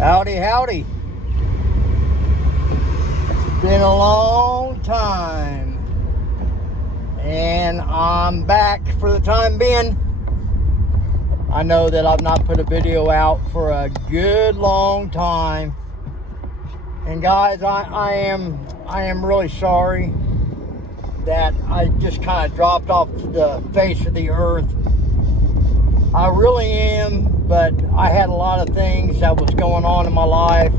Howdy, howdy. It's been a long time, and I'm back for the time being. I know that I've not put a video out for a good long time, and guys, I am really sorry that I just kind of dropped off the face of the earth. I really am, but I had a lot of things that was going on in my life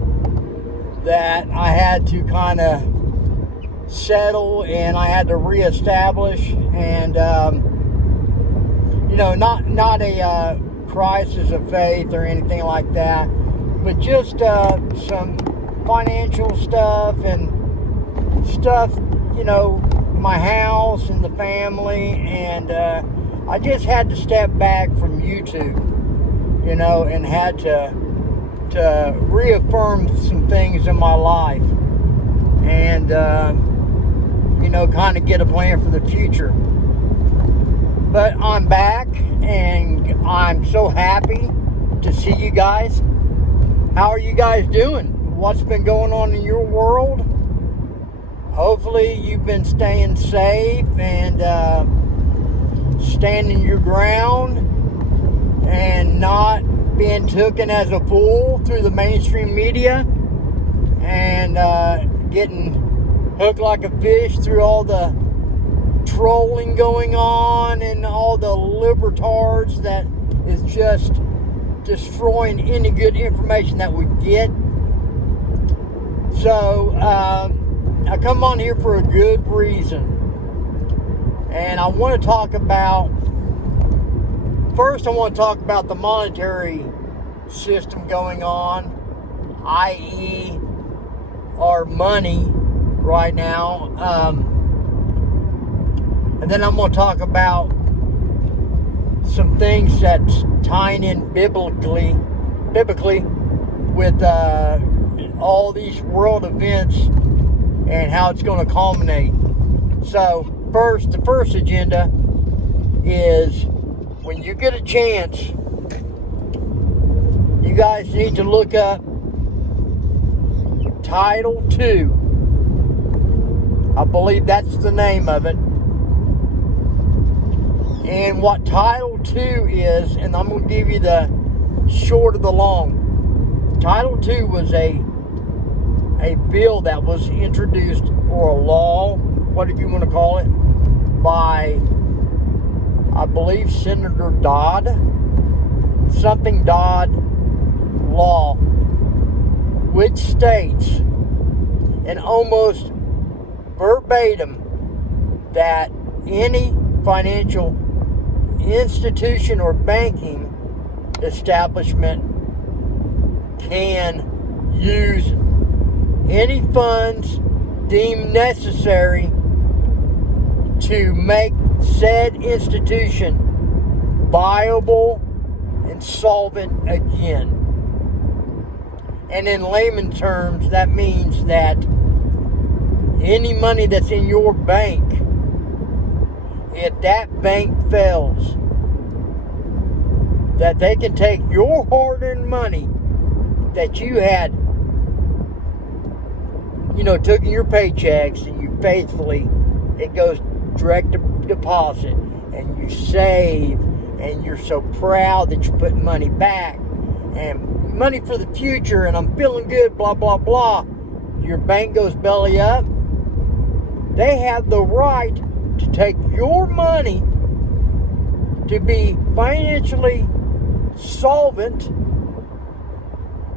that I had to kind of settle, and I had to reestablish, and not a crisis of faith or anything like that, but just some financial stuff and stuff, my house and the family, and I just had to step back from YouTube, and had to reaffirm some things in my life, and kind of get a plan for the future. But I'm back, and I'm so happy to see you guys. How are you guys doing? What's been going on in your world? Hopefully you've been staying safe and standing your ground and not being taken as a fool through the mainstream media and getting hooked like a fish through all the trolling going on and all the libertards that is just destroying any good information that we get. So I come on here for a good reason, and I want to talk about the monetary system going on, i.e. our money right now, and then I'm going to talk about some things that's tying in biblically with all these world events and how it's going to culminate. So the first agenda is, when you get a chance, you guys need to look up Title II. I believe that's the name of it. And what Title II is, and I'm going to give you the short of the long. Title II was a bill that was introduced, or a law, whatever you want to call it, by, I believe, Senator Dodd law, which states, and almost verbatim, that any financial institution or banking establishment can use any funds deemed necessary to make said institution viable and solvent again. And in layman terms, that means that any money that's in your bank, if that bank fails, that they can take your hard-earned money that you had, took in your paychecks, and you faithfully, it goes direct deposit, and you save, and you're so proud that you're putting money back, and money for the future, and I'm feeling good, blah, blah, blah. Your bank goes belly up. They have the right to take your money to be financially solvent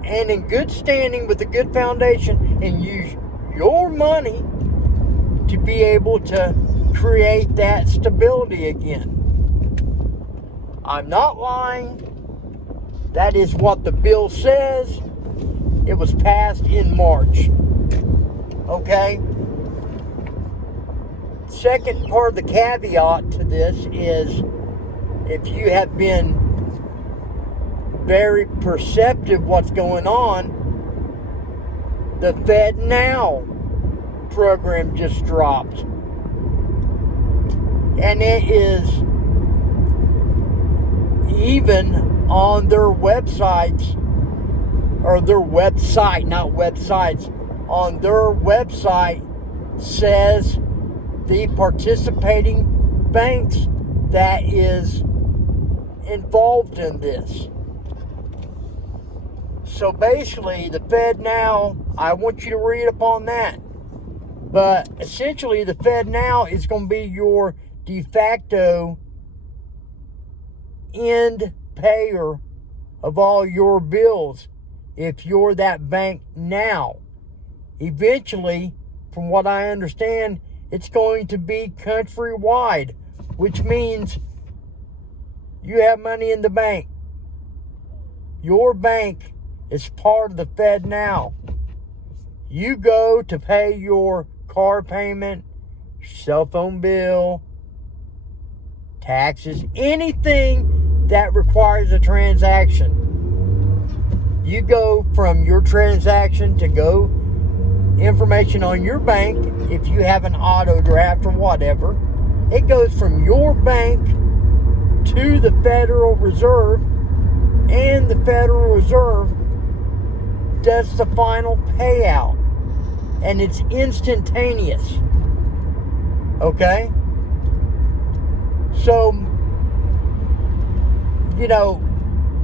and in good standing with a good foundation, and use your money to be able to create that stability again. I'm not lying. That is what the bill says. It was passed in March. Okay? Second part of the caveat to this is, if you have been very perceptive what's going on, the FEDNOW program just dropped. And it is even on their websites or their website, not websites, on their website says the participating banks that is involved in this. So basically, the FEDNOW, I want you to read up on that. But essentially, the FEDNOW is going to be your de facto end payer of all your bills if you're that bank now. Eventually, from what I understand, it's going to be countrywide, which means you have money in the bank. Your bank is part of the FEDNOW. You go to pay your car payment, cell phone bill, taxes, anything that requires a transaction. You go from your transaction to go information on your bank, if you have an auto draft or whatever, it goes from your bank to the Federal Reserve, and the Federal Reserve does the final payout, and it's instantaneous. Okay? So,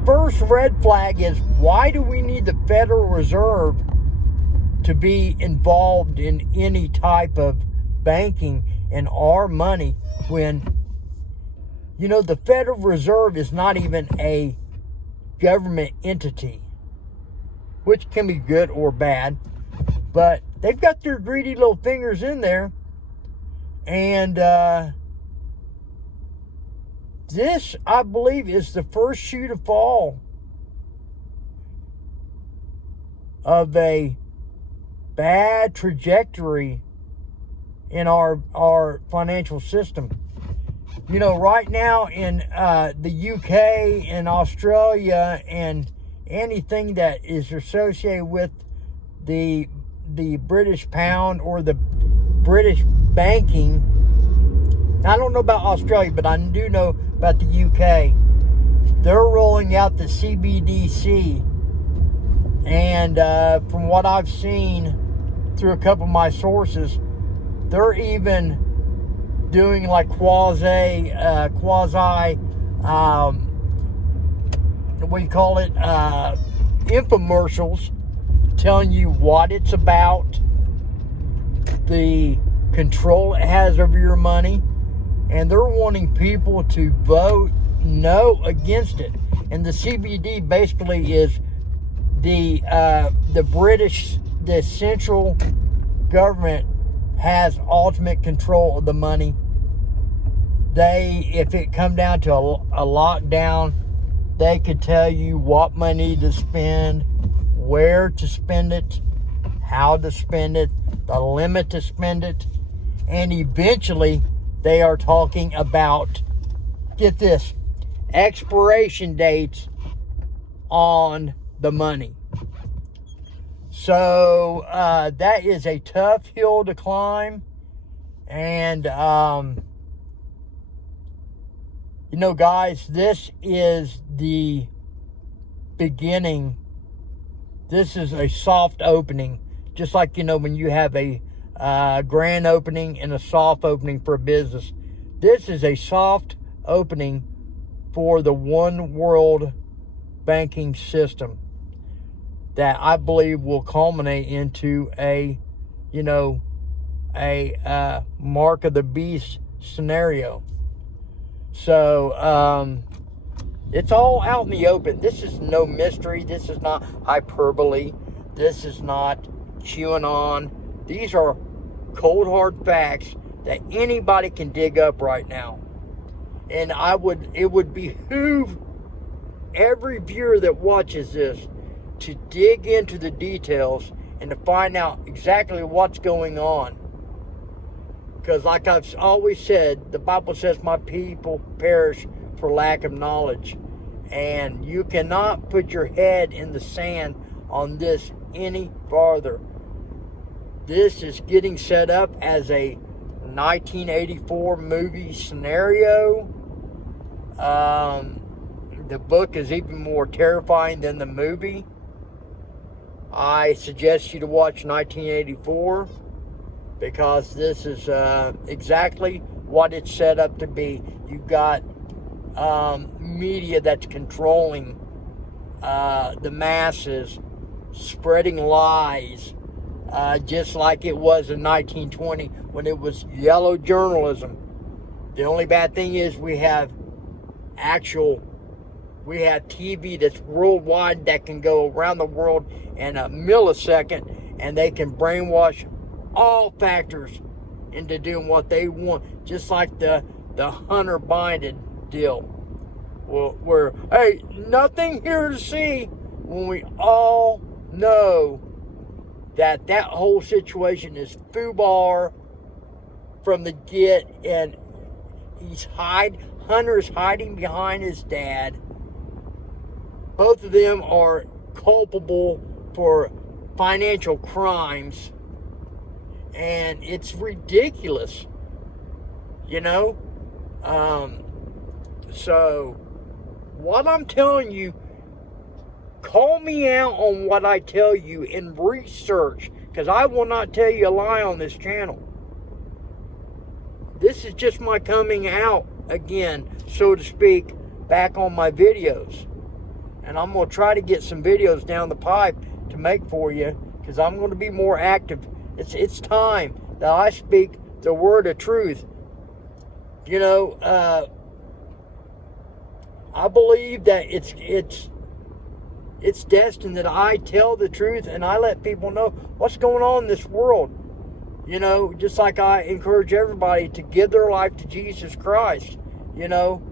first red flag is, why do we need the Federal Reserve to be involved in any type of banking in our money when, the Federal Reserve is not even a government entity, which can be good or bad, but they've got their greedy little fingers in there. And this, I believe, is the first shoe to fall of a bad trajectory in our financial system. Right now in the UK and Australia and anything that is associated with the British pound or the British banking, I don't know about Australia, but I do know about the UK. They're rolling out the CBDC, and from what I've seen through a couple of my sources, they're even doing like quasi infomercials, telling you what it's about, the control it has over your money, and they're wanting people to vote no against it. And the CBD basically is the central government has ultimate control of the money. If it come down to a lockdown, they could tell you what money to spend, where to spend it, how to spend it, the limit to spend it, and eventually they are talking about, get this, expiration dates on the money. So that is a tough hill to climb. And, guys, this is the beginning. This is a soft opening. Just like, when you have a grand opening and a soft opening for a business. This is a soft opening for the one world banking system that I believe will culminate into a mark of the beast scenario. So it's all out in the open. This is no mystery. This is not hyperbole. This is not chewing on. These are cold hard facts that anybody can dig up right now. And it would behoove every viewer that watches this to dig into the details and to find out exactly what's going on. Because like I've always said, the Bible says my people perish for lack of knowledge. And you cannot put your head in the sand on this any farther. This is getting set up as a 1984 movie scenario. The book is even more terrifying than the movie. I suggest you to watch 1984 because this is exactly what it's set up to be. You've got media that's controlling the masses, spreading lies, just like it was in 1920 when it was yellow journalism. The only bad thing is we have TV that's worldwide that can go around the world in a millisecond, and they can brainwash all factors into doing what they want, just like the Hunter Biden deal. Where, hey, nothing here to see, when we all know that whole situation is foobar from the get, and Hunter's hiding behind his dad. Both of them are culpable for financial crimes, and it's ridiculous, you know? So, what I'm telling you, call me out on what I tell you and research, because I will not tell you a lie on this channel. This is just my coming out again, so to speak, back on my videos. And I'm going to try to get some videos down the pipe to make for you, because I'm going to be more active. It's time that I speak the word of truth. You know, I believe that it's destined that I tell the truth and I let people know what's going on in this world. You know, just like I encourage everybody to give their life to Jesus Christ. You know,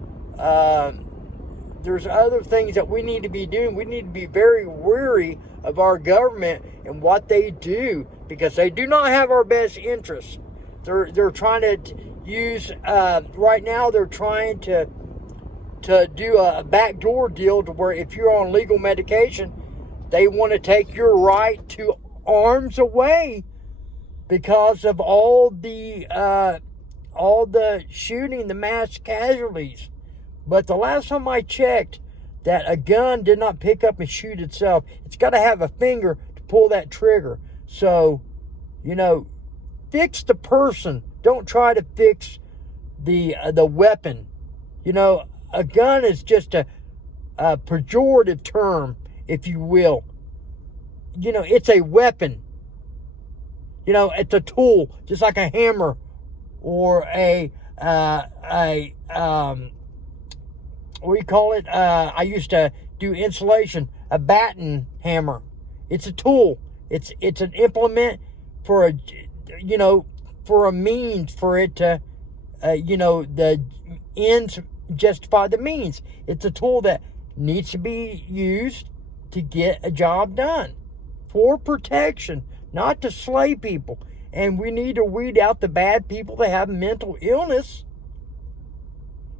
there's other things that we need to be doing. We need to be very wary of our government and what they do, because they do not have our best interests. They're trying to use, right now they're trying to do a backdoor deal to where if you're on legal medication, they want to take your right to arms away because of all the shooting, the mass casualties. But the last time I checked, that a gun did not pick up and shoot itself. It's got to have a finger to pull that trigger. So, you know, fix the person. Don't try to fix the weapon. You know, a gun is just a pejorative term, if you will. You know, it's a weapon. You know, it's a tool, just like a hammer or what do you call it? I used to do insulation, a batten hammer. It's a tool. It's an implement for a means for it to, the ends justify the means. It's a tool that needs to be used to get a job done for protection, not to slay people. And we need to weed out the bad people that have mental illness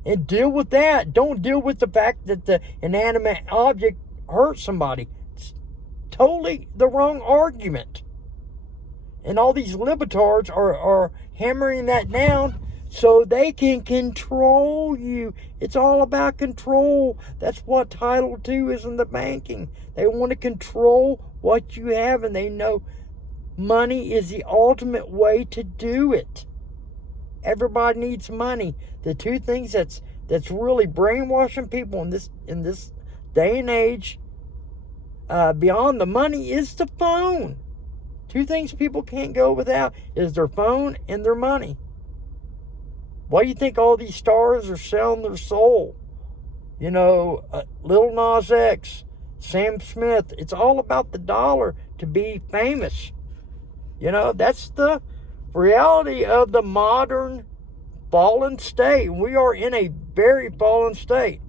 and deal with that. Don't deal with the fact that the inanimate object hurts somebody. It's totally the wrong argument. And all these libertards are hammering that down so they can control you. It's all about control. That's what Title II is in the banking. They want to control what you have, and they know money is the ultimate way to do it. Everybody needs money. The two things that's really brainwashing people in this day and age, beyond the money, is the phone. Two things people can't go without is their phone and their money. Why do you think all these stars are selling their soul? You know, Lil Nas X, Sam Smith. It's all about the dollar to be famous. You know, that's the reality of the modern fallen state. We are in a very fallen state.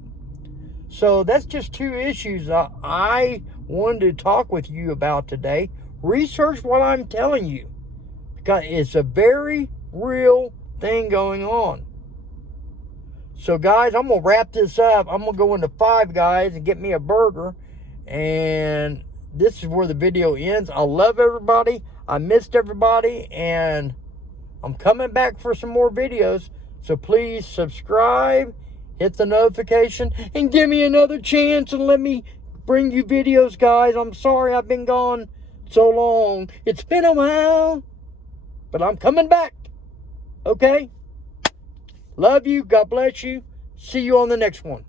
So that's just two issues I wanted to talk with you about today. Research what I'm telling you, because it's a very real thing going on. So guys, I'm going to wrap this up. I'm going to go into Five Guys and get me a burger. And this is where the video ends. I love everybody. I missed everybody. And I'm coming back for some more videos. So please subscribe, hit the notification, and give me another chance and let me bring you videos, guys. I'm sorry I've been gone so long. It's been a while, but I'm coming back. Okay? Love you. God bless you. See you on the next one.